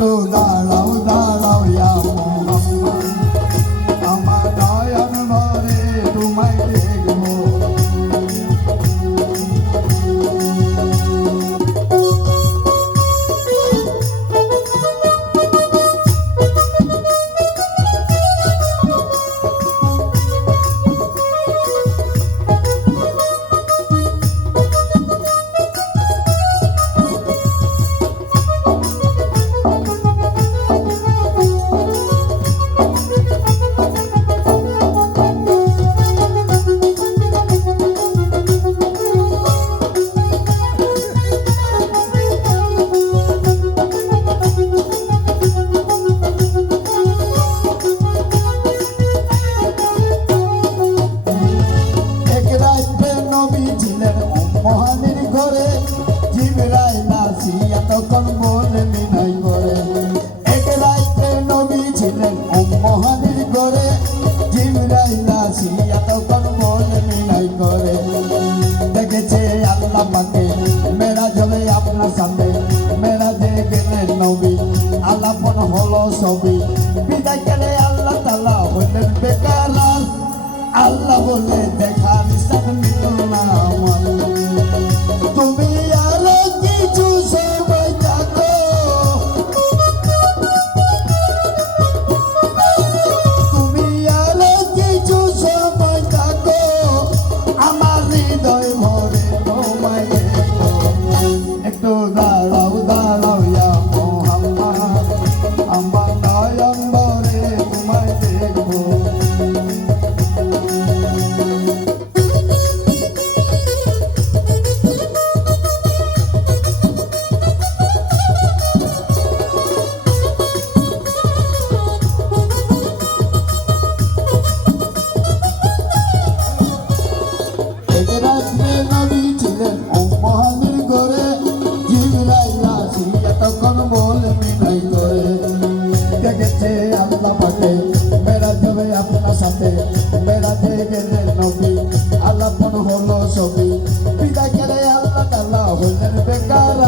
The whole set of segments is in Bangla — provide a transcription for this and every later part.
একটু দাঁড়াও দাঁড়াও ইয়া মোহাম্মদ, আমার নয়ন ভরে তোমায় দেখবো। মহানের ঘরে জিবরাইল আসিয়া তখন বললেন নাই করে। এক রাতে নবী ছিলেন মহানের ঘরে, জিবরাইল আসিয়া তখন বললেন নাই করে। দেখেছে আল্লাহ পাকে মেরাজ হবে আপনার সাথে, মেরাজে গেলেন নবী আলাপন হলো ছবি। বিদায় গেলে আল্লাহ তাআলা হলেন বেকার, আল্লাহ বলে দেখা নিশান মিলল না আমার। তুমি আরো কিছু সময় থাকো, তুমি আরো কিছু সময় থাকো, আমার হৃদয় ভরে তোমায় দেখবো। একটু দাঁড়াও দাঁড়াও ইয়া মোহাম্মদ, আমার নয়ন ভরে তোমায় দেখবো। নবী ছিলেন মহানের ঘরে, জিবরাইল আসিয়া তখন বলে বিনয় করে। দেখেছে আল্লাহ পাকে মেরাজ হবে আপনার সাথে, মেরাজে গেলেন নবী আলাপন হলো ছবি। বিদায় গেলে আল্লাহ তাআলা হলেন বেকার,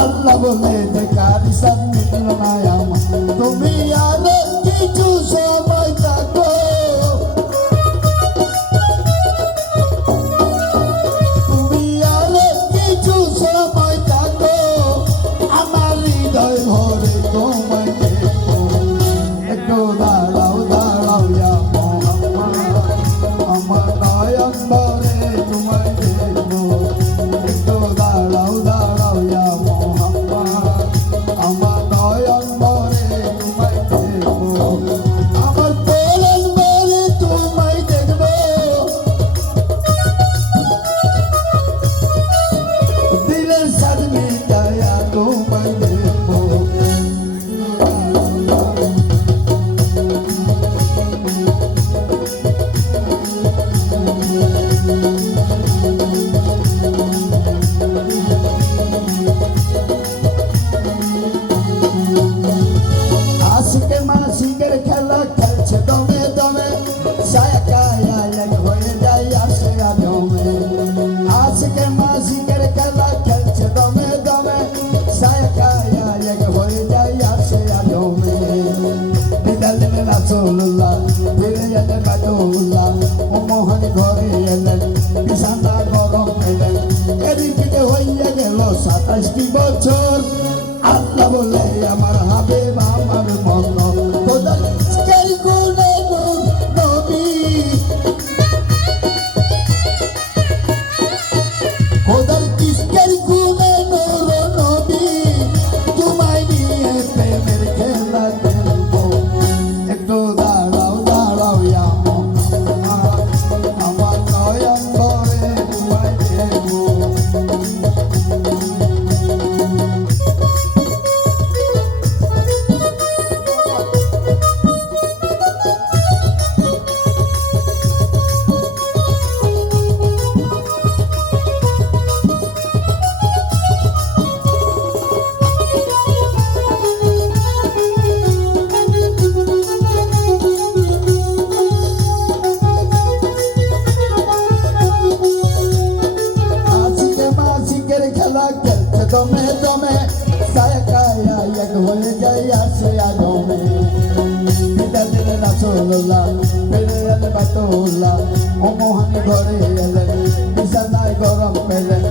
আল্লাহ বলে দেখা নিশান মিলল না আমার। তুমি আরো কিছু সময় থাকো, ভরে তোমায় দেখবো। একটু দাঁড়াও দাঁড়াও ইয়া মোহাম্মদ, আমার নয়ন ভরে তোমায় দেখবো। একটু দাঁড়াও দাঁড়াও ইয়া মোহাম্মদ, আমার নয়ন ভরে তোমায় দেখবো। আমার পরাণ ভরে তোমায় দেখবো, দিলের সাথ মিটায়া তোমায় দেখবো। আশিকে মাসিকের খেলা খেলছে দমে দমে, ছায়া কায়া এক হয়ে যায় আসে আদমে। আশিকে মাসিকের খেলা খেলছে দমে দমে, ছায়া কায়া এক হয়ে যায় আসে আদমে। বিদালেন রাসূলুল্লাহ ফিরে এলেন বাদুল্লাহ, মোহন ঘরে এলেন বিছানা গরম এলেন। এদিকে হইয়া গেল 27টি বছর, আল্লাহ বলে আমার হাবিব আমার মন খোদার গুণে গুণ নবী, খোদার কিসকের গুণে নূর নবী, তোমায় নিয়ে প্রেমের খেলা খেলবো। একটু দাঁড়াও দাঁড়াও ইয়া মোহাম্মদ, আমার নয়ন ভরে তোমায় দেখবো। হয়ে যাই আসে আগমে বিদায় দিলে রাসূলুল্লাহ ফিরে এলে বাতুল্লাহ ও মোহন ঘরে এলেন বিছানায় গরম পেলেন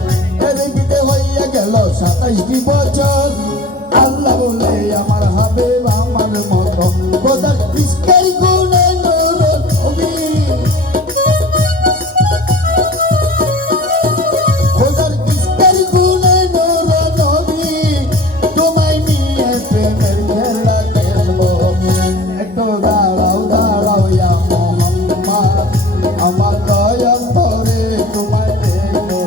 এদিকে হইয়া গেল 27টি বছর আল্লাহ বলে আমার হাবিব আমার মতো খোদার ইশকের গুণে নূর নবী খোদার ইশকের গুণে নূর নবী তোমায় নিয়ে প্রেমের খেলা খেলবো একটু দাঁড়াও দাঁড়াও ইয়া মোহাম্মদ আমার দয়াল ধরে তোমায় দেখবো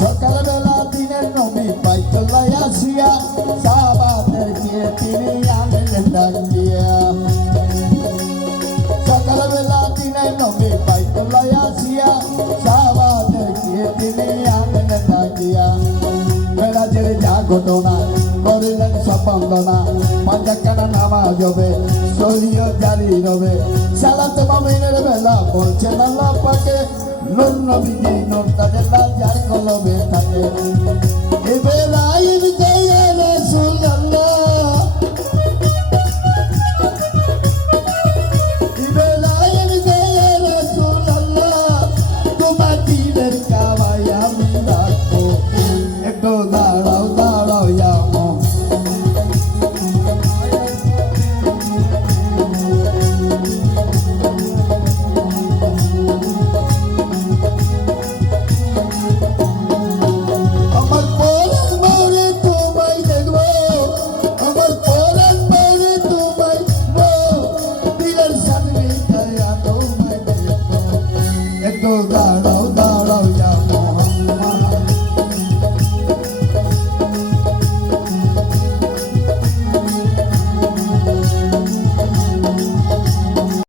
সকালবেলা দিনের নবী বাইতুল্লাহ আসিয়া সাহাবাদেরকে তিনি আনলেন ডাকিয়া সকালবেলা দিনের নবী বাইতুল্লাহ আসিয়া সাহাবাদেরকে তিনি আনলেন ডাকিয়া মেরাজের যা ঘটনা করিলেন সব বন্দনা পাঁচখানা নামাজ হবে শরীয়ত জারি রবে সালাতে মুমিনের বেলা বলছেন আল্লাহ পাকে নূর নবীজি নূর তাজেল্লা যার কলবে থাকে ইব্রাহিম কে ইয়া রাসূলুল্লাহ ইব্রাহিম কে ইয়া রাসূলুল্লাহ তোমার দিলের